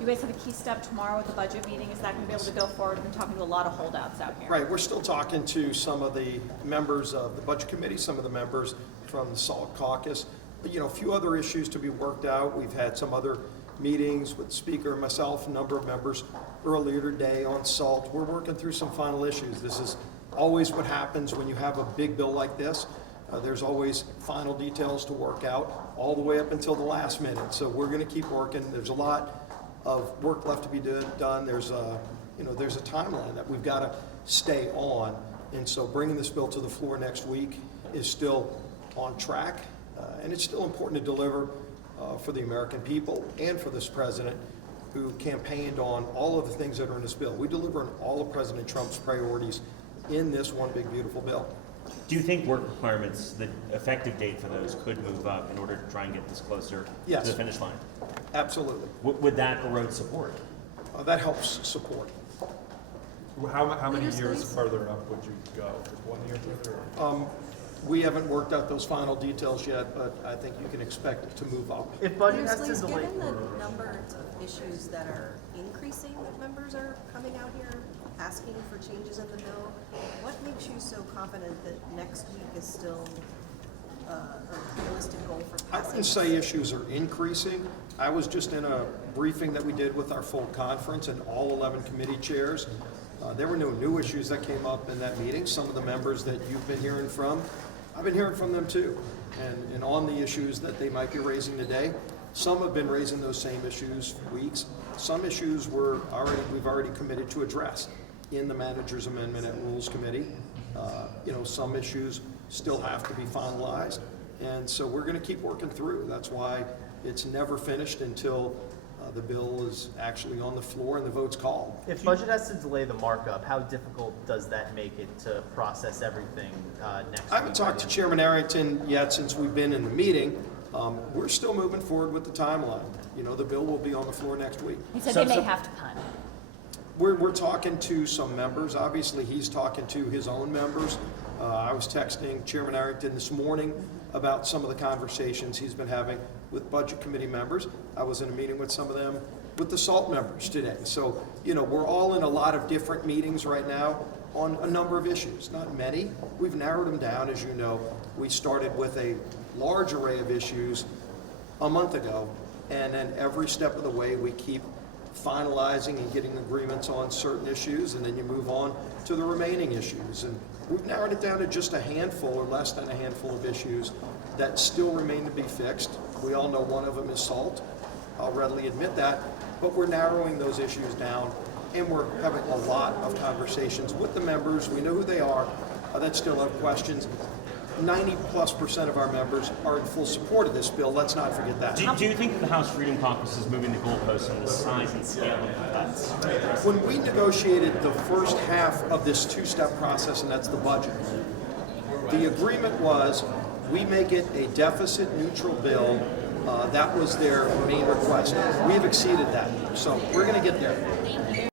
You guys have a key step tomorrow with the budget meeting. Is that going to be able to go forward? We've been talking to a lot of holdouts out here. Right, we're still talking to some of the members of the Budget Committee, some of the members from the SALT caucus. But, a few other issues to be worked out. We've had some other meetings with the Speaker and myself, a number of members earlier today on SALT. We're working through some final issues. This is always what happens when you have a big bill like this. There's always final details to work out all the way up until the last minute. So we're going to keep working. There's a lot of work left to be done. There's a timeline that we've got to stay on. And so bringing this bill to the floor next week is still on track. And it's still important to deliver for the American people and for this president who campaigned on all of the things that are in this bill. We deliver on all of President Trump's priorities in this one big, beautiful bill. Do you think work requirements, the effective date for those could move up in order to try and get this closer Yes. to the finish line? Absolutely. Would that erode support? That helps support. How many years further up would you go? 1 year further? We haven't worked out those final details yet, but I think you can expect it to move up. If budget has to Scalise, delay, given the number of issues that are increasing that members are coming out here asking for changes in the bill, what makes you so confident that next week is still a realistic goal for I passing? wouldn't say issues are increasing. I was just in a briefing that we did with our full conference and all 11 committee chairs. There were no new issues that came up in that meeting. Some of the members that you've been hearing from, I've been hearing from them too. And on the issues that they might be raising today, some have been raising those same issues for weeks. Some issues we've already committed to address in the manager's amendment at Rules Committee. Some issues still have to be finalized. And so we're going to keep working through. That's why it's never finished until the bill is actually on the floor and the vote's called. if budget has to delay the markup, how difficult does that make it to process everything next week? I haven't talked to Chairman Arrington yet since we've been in the meeting. We're still moving forward with the timeline. The bill will be on the floor next week. He said So- they may so- have to cut. We're talking to some members. Obviously, he's talking to his own members. I was texting Chairman Arrington this morning about some of the conversations he's been having with Budget Committee members. I was in a meeting with some of them with the SALT members today. So, we're all in a lot of different meetings right now on a number of issues, not many. We've narrowed them down, as you know. We started with a large array of issues a month ago, and then every step of the way we keep finalizing and getting agreements on certain issues, and then you move on to the remaining issues. And we've narrowed it down to just a handful or less than a handful of issues that still remain to be fixed. We all know one of them is SALT. I'll readily admit that. But we're narrowing those issues down, and we're having a lot of conversations with the members. We know who they are that still have questions. 90+% of our members are in full support of this bill. Let's not forget that. Do you think that the House Freedom Caucus is moving the goalposts on the size and scale of the cuts? When we negotiated the first half of this two-step process, and that's the budget, the agreement was we make it a deficit-neutral bill. That was their main request. We've exceeded that, so we're going to get there.